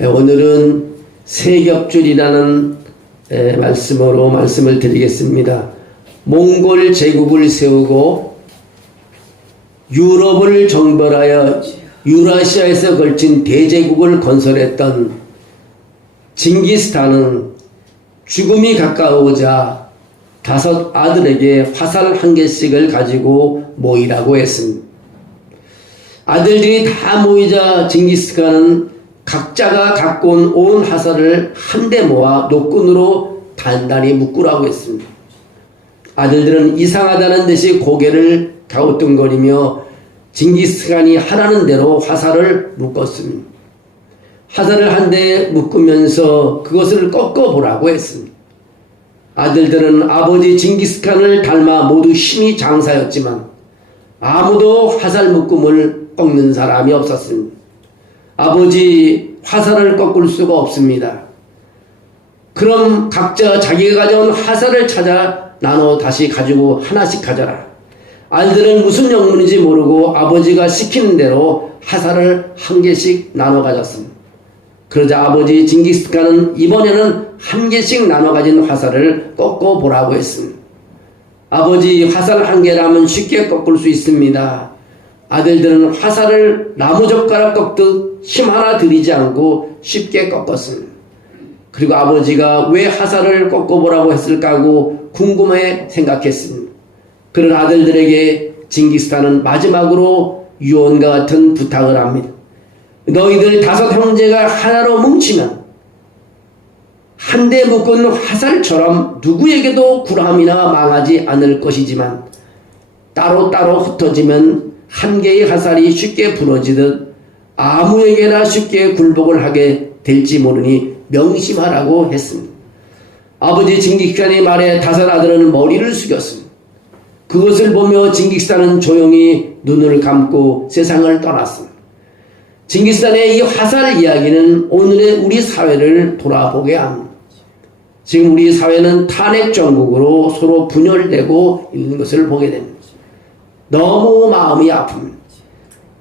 오늘은 세겹줄이라는 말씀으로 말씀을 드리겠습니다. 몽골 제국을 세우고 유럽을 정벌하여 유라시아에서 걸친 대제국을 건설했던 징기스칸은 죽음이 가까우자 5 아들에게 화살 1개씩을 가지고 모이라고 했습니다. 아들들이 다 모이자 징기스칸은 각자가 갖고 온 화살을 한데 모아 노끈으로 단단히 묶으라고 했습니다. 아들들은 이상하다는 듯이 고개를 갸우뚱거리며 징기스칸이 하라는 대로 화살을 묶었습니다. 화살을 한 대 묶으면서 그것을 꺾어보라고 했습니다. 아들들은 아버지 징기스칸을 닮아 모두 힘이 장사였지만 아무도 화살 묶음을 꺾는 사람이 없었습니다. 아버지 화살을 꺾을 수가 없습니다. 그럼 각자 자기가 가져온 화살을 찾아 나눠 다시 가지고 하나씩 가져라. 아이들은 무슨 영문인지 모르고 아버지가 시키는 대로 화살을 1개씩 나눠 가졌습니다. 그러자 아버지 징기스칸은 이번에는 1개씩 나눠 가진 화살을 꺾어 보라고 했습니다. 아버지 화살 1개라면 쉽게 꺾을 수 있습니다. 아들들은 화살을 나무젓가락 꺾듯 힘 하나 들이지 않고 쉽게 꺾었습니다. 그리고 아버지가 왜 화살을 꺾어보라고 했을까 하고 궁금해 생각했습니다. 그런 아들들에게 징기스칸은 마지막으로 유언과 같은 부탁을 합니다. 너희들 5 형제가 하나로 뭉치면 한 대 묶은 화살처럼 누구에게도 굴함이나 망하지 않을 것이지만 따로따로 흩어지면 1개의 화살이 쉽게 부러지듯 아무에게나 쉽게 굴복을 하게 될지 모르니 명심하라고 했습니다. 아버지 징기스칸의 말에 5 아들은 머리를 숙였습니다. 그것을 보며 징기스칸은 조용히 눈을 감고 세상을 떠났습니다. 징기스칸의 이 화살 이야기는 오늘의 우리 사회를 돌아보게 합니다. 지금 우리 사회는 탄핵 정국으로 서로 분열되고 있는 것을 보게 됩니다. 너무 마음이 아픕니다.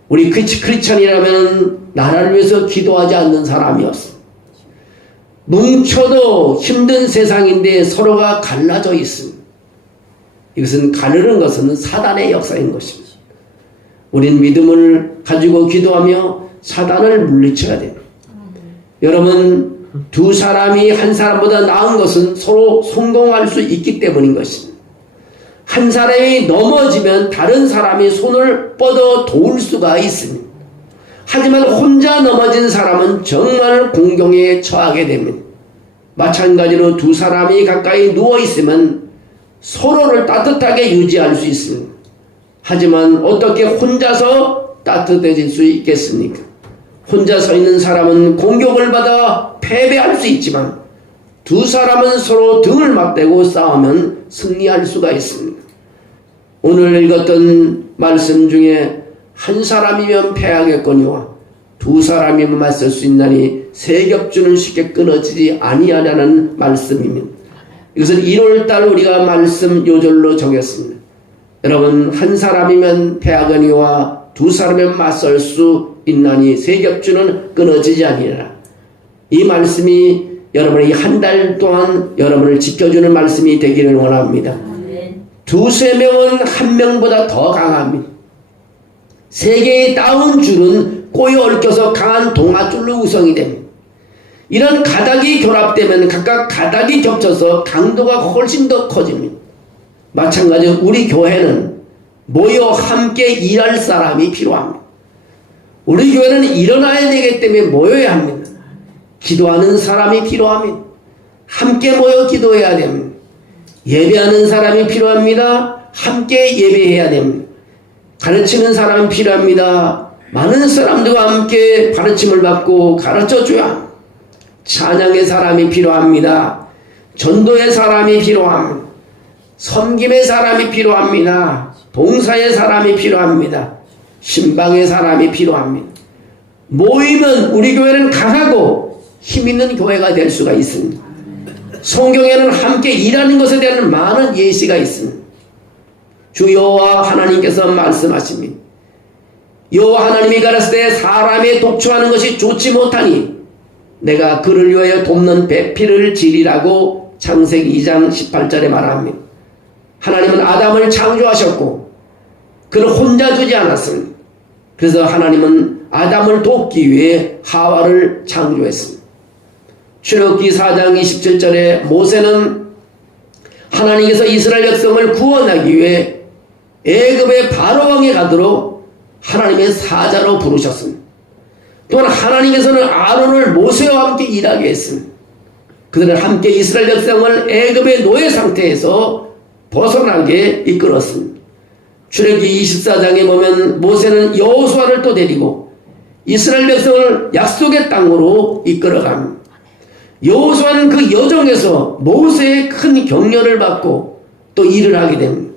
우리 크리스천이라면 나라를 위해서 기도하지 않는 사람이 없습니다. 뭉쳐도 힘든 세상인데 서로가 갈라져 있습니다. 이것은 가르는 것은 사단의 역사인 것입니다. 우린 믿음을 가지고 기도하며 사단을 물리쳐야 됩니다. 여러분, 2 사람이 한 사람보다 나은 것은 서로 성공할 수 있기 때문인 것입니다. 한 사람이 넘어지면 다른 사람이 손을 뻗어 도울 수가 있습니다. 하지만 혼자 넘어진 사람은 정말 공경에 처하게 됩니다. 마찬가지로 2 사람이 가까이 누워있으면 서로를 따뜻하게 유지할 수 있습니다. 하지만 어떻게 혼자서 따뜻해질 수 있겠습니까? 혼자 서 있는 사람은 공격을 받아 패배할 수 있지만 2 사람은 서로 등을 맞대고 싸우면 승리할 수가 있습니다. 오늘 읽었던 말씀 중에 한 사람이면 패하겠거니와 2 사람이면 맞설 수 있나니 세겹줄은 쉽게 끊어지지 아니하냐는 말씀입니다. 이것은 1월달 우리가 말씀 요절로 정했습니다. 여러분, 한 사람이면 패하거니와 2 사람이면 맞설 수 있나니 세겹줄은 끊어지지 아니하라. 이 말씀이 여러분의 한 달 동안 여러분을 지켜주는 말씀이 되기를 원합니다. 2-3 명은 1 명보다 더 강합니다. 3개의 따운 줄은 꼬여 얽혀서 강한 동아줄로 구성이 됩니다. 이런 가닥이 결합되면 각각 가닥이 겹쳐서 강도가 훨씬 더 커집니다. 마찬가지로 우리 교회는 모여 함께 일할 사람이 필요합니다. 우리 교회는 일어나야 되기 때문에 모여야 합니다. 기도하는 사람이 필요합니다. 함께 모여 기도해야 됩니다. 예배하는 사람이 필요합니다. 함께 예배해야 됩니다. 가르치는 사람이 필요합니다. 많은 사람들과 함께 가르침을 받고 가르쳐줘야 합니다. 찬양의 사람이 필요합니다. 전도의 사람이 필요합니다. 섬김의 사람이 필요합니다. 봉사의 사람이 필요합니다. 신방의 사람이 필요합니다. 모이면 우리 교회는 강하고 힘있는 교회가 될 수가 있습니다. 성경에는 함께 일하는 것에 대한 많은 예시가 있습니다. 주 여호와 하나님께서 말씀하십니다. 여호와 하나님이 가라사대 사람이 독초하는 것이 좋지 못하니 내가 그를 위하여 돕는 배필을 지리라고 창세기 2장 18절에 말합니다. 하나님은 아담을 창조하셨고 그를 혼자 두지 않았습니다. 그래서 하나님은 아담을 돕기 위해 하와를 창조했습니다. 출애굽기 4장 27절에 모세는 하나님께서 이스라엘 백성을 구원하기 위해 애굽의 바로왕에 가도록 하나님의 사자로 부르셨습니다. 또한 하나님께서는 아론을 모세와 함께 일하게 했습니다. 그들은 함께 이스라엘 백성을 애굽의 노예 상태에서 벗어나게 이끌었습니다. 출애굽기 24장에 보면 모세는 여호수아를 또 데리고 이스라엘 백성을 약속의 땅으로 이끌어갑니다. 여호수아는 그 여정에서 모세의 큰 격려를 받고 또 일을 하게 됩니다.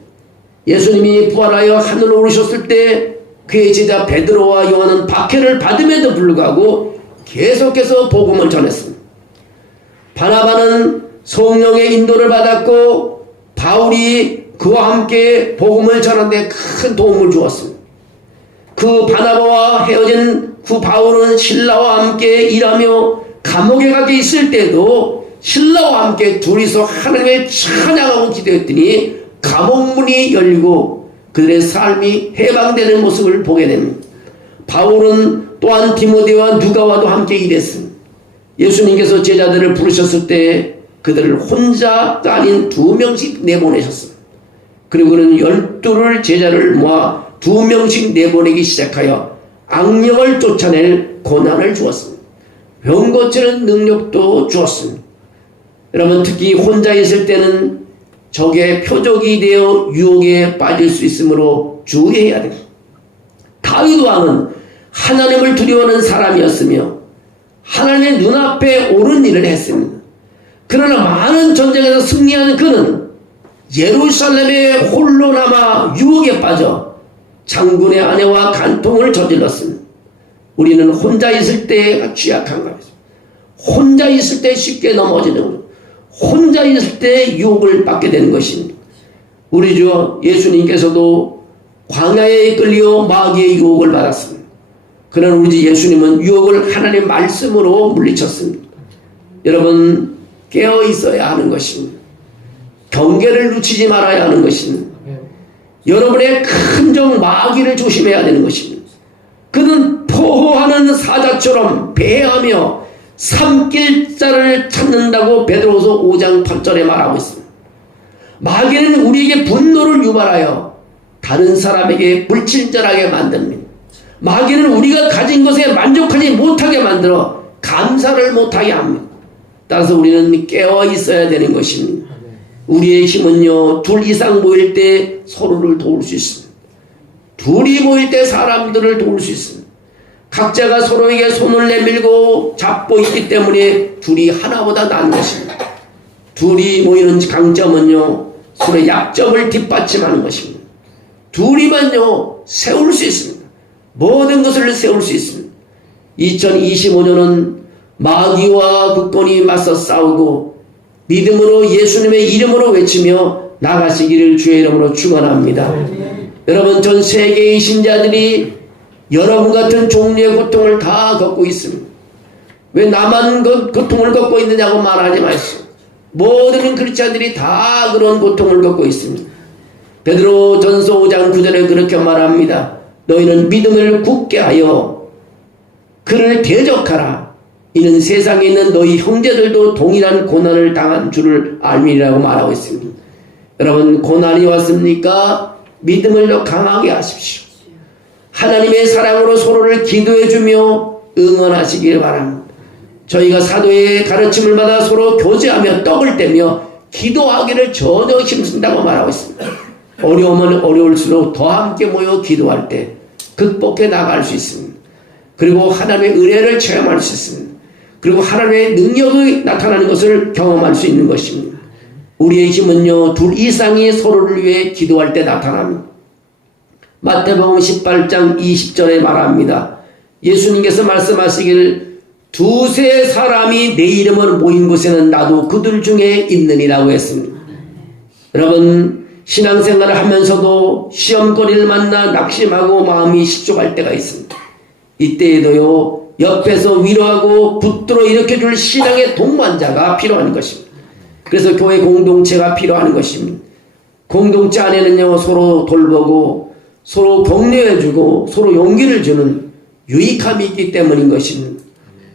예수님이 부활하여 하늘로 오르셨을 때 그의 제자 베드로와 요한은 박해를 받음에도 불구하고 계속해서 복음을 전했습니다. 바나바는 성령의 인도를 받았고 바울이 그와 함께 복음을 전하는 데 큰 도움을 주었습니다. 그 바나바와 헤어진 그 바울은 신라와 함께 일하며 감옥에 가게 있을 때도 신라와 함께 둘이서 하나님을 찬양하고 기도했더니 감옥문이 열리고 그들의 삶이 해방되는 모습을 보게 됩니다. 바울은 또한 디모데와 누가와도 함께 일했습니다. 예수님께서 제자들을 부르셨을 때 그들을 혼자가 아닌 2명씩 내보내셨습니다. 그리고 그는 12를 제자를 모아 2명씩 내보내기 시작하여 악령을 쫓아낼 고난을 주었습니다. 병 고치는 능력도 주었습니다. 여러분, 특히 혼자 있을 때는 적의 표적이 되어 유혹에 빠질 수 있으므로 주의해야 됩니다. 다윗 왕은 하나님을 두려워하는 사람이었으며 하나님의 눈앞에 옳은 일을 했습니다. 그러나 많은 전쟁에서 승리하는 그는 예루살렘에 홀로 남아 유혹에 빠져 장군의 아내와 간통을 저질렀습니다. 우리는 혼자 있을 때가 취약한 거예요. 혼자 있을 때 쉽게 넘어지는 거예요. 혼자 있을 때 유혹을 받게 되는 것입니다. 우리 주 예수님께서도 광야에 끌려 마귀의 유혹을 받았습니다. 그러나 우리 주 예수님은 유혹을 하나님의 말씀으로 물리쳤습니다. 여러분, 깨어 있어야 하는 것입니다. 경계를 놓치지 말아야 하는 것입니다. 여러분의 큰 종 마귀를 조심해야 되는 것입니다. 그는 포효하는 사자처럼 배회하며 삼킬 자를 찾는다고 베드로후서 5장 8절에 말하고 있습니다. 마귀는 우리에게 분노를 유발하여 다른 사람에게 불친절하게 만듭니다. 마귀는 우리가 가진 것에 만족하지 못하게 만들어 감사를 못하게 합니다. 따라서 우리는 깨어 있어야 되는 것입니다. 우리의 힘은요, 둘 이상 모일 때 서로를 도울 수 있습니다. 둘이 모일 때 사람들을 도울 수 있습니다. 각자가 서로에게 손을 내밀고 잡고 있기 때문에 둘이 하나보다 나은 것입니다. 둘이 모이는 강점은요, 서로의 약점을 뒷받침하는 것입니다. 둘이만요, 세울 수 있습니다. 모든 것을 세울 수 있습니다. 2025년은 마귀와 국권이 맞서 싸우고 믿음으로 예수님의 이름으로 외치며 나가시기를 주의 이름으로 축원합니다. 여러분, 전 세계의 신자들이 여러분 같은 종류의 고통을 다 겪고 있습니다. 왜 나만 고통을 겪고 있느냐고 말하지 마시오. 모든 크리스찬들이 다 그런 고통을 겪고 있습니다. 베드로 전서 5장 9절에 그렇게 말합니다. 너희는 믿음을 굳게 하여 그를 대적하라. 이는 세상에 있는 너희 형제들도 동일한 고난을 당한 줄을 알미라고 말하고 있습니다. 여러분, 고난이 왔습니까? 믿음을 더 강하게 하십시오. 하나님의 사랑으로 서로를 기도해주며 응원하시길 바랍니다. 저희가 사도의 가르침을 받아 서로 교제하며 떡을 떼며 기도하기를 전혀 힘쓴다고 말하고 있습니다. 어려우면 어려울수록 더 함께 모여 기도할 때 극복해 나갈 수 있습니다. 그리고 하나님의 은혜를 체험할 수 있습니다. 그리고 하나님의 능력이 나타나는 것을 경험할 수 있는 것입니다. 우리의 힘은요, 둘 이상이 서로를 위해 기도할 때 나타납니다. 마태복음 18장 20절에 말합니다. 예수님께서 말씀하시길 두세 사람이 내 이름을 모인 곳에는 나도 그들 중에 있느니라고 했습니다. 여러분, 신앙생활을 하면서도 시험거리를 만나 낙심하고 마음이 실족할 때가 있습니다. 이때에도요, 옆에서 위로하고 붙들어 일으켜줄 신앙의 동반자가 필요한 것입니다. 그래서 교회 공동체가 필요한 것입니다. 공동체 안에는요, 서로 돌보고 서로 격려해주고 서로 용기를 주는 유익함이 있기 때문인 것입니다.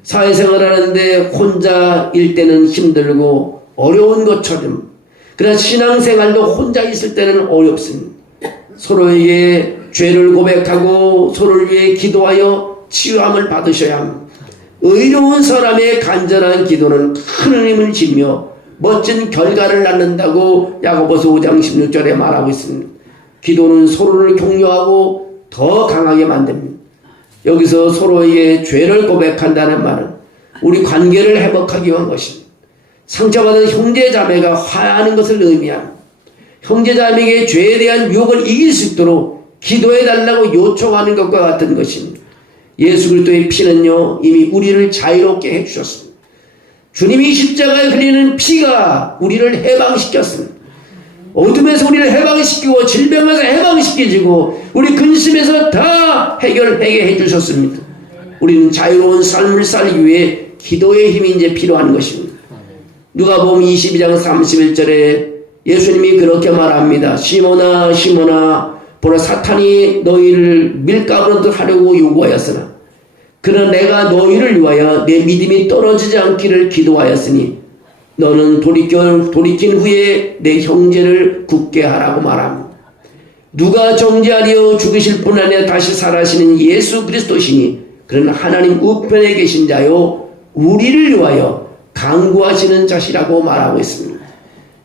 사회생활 하는데 혼자일 때는 힘들고 어려운 것처럼, 그러나 신앙생활도 혼자 있을 때는 어렵습니다. 서로에게 죄를 고백하고 서로를 위해 기도하여 치유함을 받으셔야 합니다. 의로운 사람의 간절한 기도는 큰 힘을 지며 멋진 결과를 낳는다고 야고보서 5장 16절에 말하고 있습니다. 기도는 서로를 격려하고 더 강하게 만듭니다. 여기서 서로에게 죄를 고백한다는 말은 우리 관계를 회복하기 위한 것입니다. 상처받은 형제자매가 화해하는 것을 의미합니다. 형제자매에게 죄에 대한 유혹을 이길 수 있도록 기도해달라고 요청하는 것과 같은 것입니다. 예수 그리스도의 피는요, 이미 우리를 자유롭게 해주셨습니다. 주님이 십자가에 흘리는 피가 우리를 해방시켰습니다. 어둠에서 우리를 해방시키고 질병에서 해방시키고 우리 근심에서 다 해결하게 해주셨습니다. 우리는 자유로운 삶을 살기 위해 기도의 힘이 이제 필요한 것입니다. 누가복음 22장 31절에 예수님이 그렇게 말합니다. 시몬아 시몬아 보라 사탄이 너희를 밀가부르듯 하려고 요구하였으나 그러나 내가 너희를 위하여 내 믿음이 떨어지지 않기를 기도하였으니 너는 돌이킨 후에 내 형제를 굳게 하라고 말합니다. 누가 정죄하려 죽으실 뿐 아니라 다시 살아시는 예수 그리스도시니 그러나 하나님 우편에 계신 자요 우리를 위하여 강구하시는 자시라고 말하고 있습니다.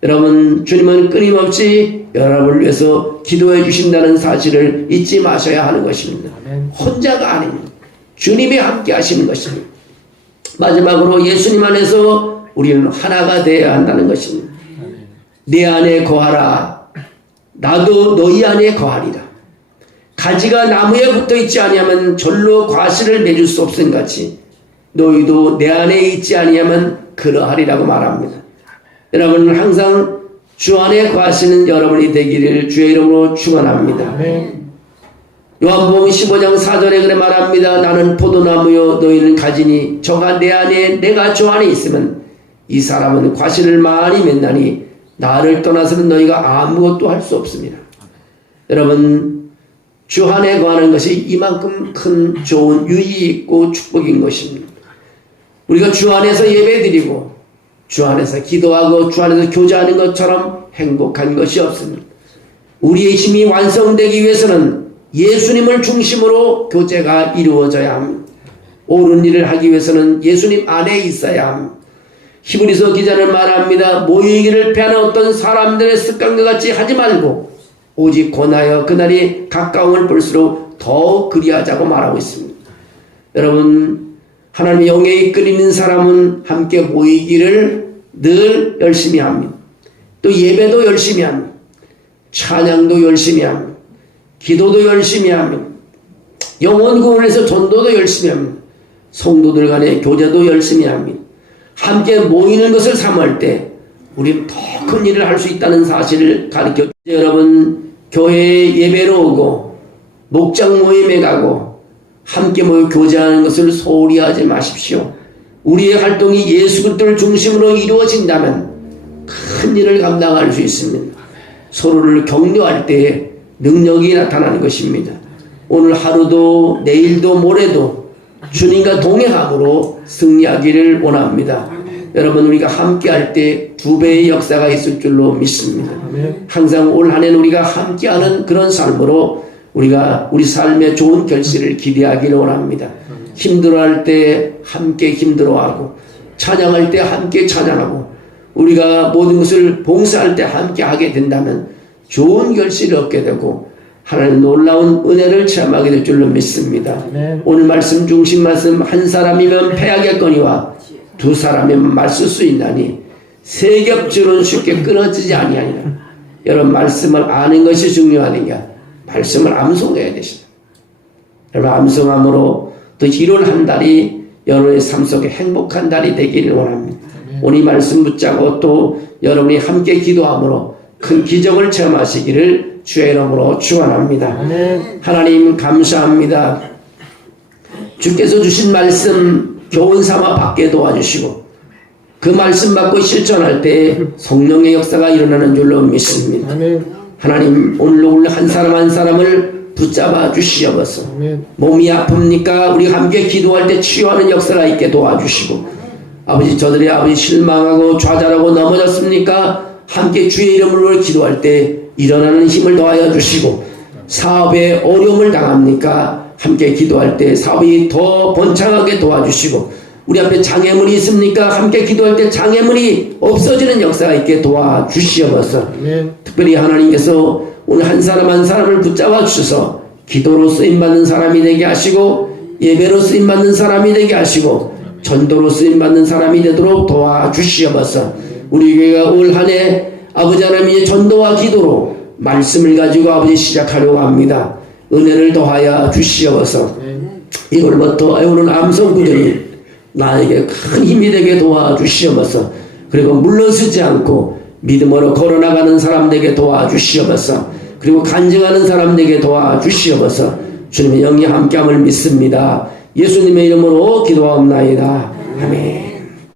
여러분, 주님은 끊임없이 여러분을 위해서 기도해 주신다는 사실을 잊지 마셔야 하는 것입니다. 혼자가 아닙니다. 주님이 함께 하시는 것입니다. 마지막으로 예수님 안에서 우리는 하나가 되어야 한다는 것입니다. 내 안에 거하라. 나도 너희 안에 거하리라. 가지가 나무에 붙어 있지 아니하면 절로 과실을 맺을 수 없음 같이 너희도 내 안에 있지 아니하면 그러하리라고 말합니다. 여러분, 항상 주 안에 거하시는 여러분이 되기를 주의 이름으로 축원합니다. 요한복음 15장 4절에 그래 말합니다. 나는 포도나무요 너희는 가지니 저가 내 안에 내가 저 안에 있으면 이 사람은 과실을 많이 맺나니 나를 떠나서는 너희가 아무것도 할 수 없습니다. 여러분, 주 안에 거하는 것이 이만큼 큰 좋은 유익이 있고 축복인 것입니다. 우리가 주 안에서 예배드리고 주 안에서 기도하고 주 안에서 교제하는 것처럼 행복한 것이 없습니다. 우리의 힘이 완성되기 위해서는 예수님을 중심으로 교제가 이루어져야 합니다. 옳은 일을 하기 위해서는 예수님 안에 있어야 합니다. 히브리서 기자는 말합니다. 모이기를 패하는 어떤 사람들의 습관과 같이 하지 말고 오직 권하여 그날이 가까움을 볼수록 더욱 그리하자고 말하고 있습니다. 여러분, 하나님의 영에 이끌리는 사람은 함께 모이기를 늘 열심히 합니다. 또 예배도 열심히 합니다. 찬양도 열심히 합니다. 기도도 열심히 합니다. 영혼 구원에서 전도도 열심히 합니다. 성도들 간의 교제도 열심히 합니다. 함께 모이는 것을 사모할 때 우리는 더 큰 일을 할 수 있다는 사실을 가르쳐 여러분, 교회에 예배로 오고 목장 모임에 가고 함께 모여 교제하는 것을 소홀히 하지 마십시오. 우리의 활동이 예수 그리스도를 중심으로 이루어진다면 큰 일을 감당할 수 있습니다. 서로를 격려할 때 능력이 나타나는 것입니다. 오늘 하루도 내일도 모레도 주님과 동행함으로 승리하기를 원합니다. 여러분, 우리가 함께할 때 2배의 역사가 있을 줄로 믿습니다. 항상 올 한 해는 우리가 함께하는 그런 삶으로 우리가 우리 삶의 좋은 결실을 기대하기를 원합니다. 힘들어할 때 함께 힘들어하고 찬양할 때 함께 찬양하고 우리가 모든 것을 봉사할 때 함께 하게 된다면 좋은 결실을 얻게 되고 하나님 놀라운 은혜를 체험하게 될 줄로 믿습니다. 오늘 말씀 중심 말씀 한 사람이면 패하겠거니와 두 사람이면 맞설 수 있나니 세 겹줄은 쉽게 끊어지지 아니하니라. 여러분, 말씀을 아는 것이 중요하느냐? 말씀을 암송해야 되십니다. 여러분, 암송함으로 또 이룬 한 달이 여러분의 삶 속에 행복한 달이 되기를 원합니다. 오늘 이 말씀 붙잡고 또 여러분이 함께 기도함으로 큰 기적을 체험하시기를 주의 이름으로 축원합니다. 하나님 감사합니다. 주께서 주신 말씀 교훈 삼아 받게 도와주시고 그 말씀 받고 실천할 때 성령의 역사가 일어나는 줄로 믿습니다. 아멘. 하나님 오늘 한 사람 한 사람을 붙잡아 주시옵소서. 아멘. 몸이 아픕니까? 우리 함께 기도할 때 치유하는 역사가 있게 도와주시고 아버지 저들이 아버지 실망하고 좌절하고 넘어졌습니까? 함께 주의 이름으로 기도할 때 일어나는 힘을 더하여 주시고 사업에 어려움을 당합니까? 함께 기도할 때 사업이 더 번창하게 도와주시고 우리 앞에 장애물이 있습니까? 함께 기도할 때 장애물이 없어지는 역사가 있게 도와주시옵소서. 특별히 하나님께서 오늘 한 사람 한 사람을 붙잡아 주셔서 기도로 쓰임받는 사람이 되게 하시고 예배로 쓰임받는 사람이 되게 하시고 전도로 쓰임받는 사람이 되도록 도와주시옵소서. 우리 교회가 올 한 해 아버지 하나님의 전도와 기도로 말씀을 가지고 아버지 시작하려고 합니다. 은혜를 더하여 주시옵소서. 이걸부터 오늘 암송구절이 나에게 큰 힘이 되게 도와주시옵소서. 그리고 물러서지 않고 믿음으로 걸어나가는 사람 되게 도와주시옵소서. 그리고 간증하는 사람 되게 도와주시옵소서. 주님의 영이 함께함을 믿습니다. 예수님의 이름으로 기도하옵나이다. 아멘.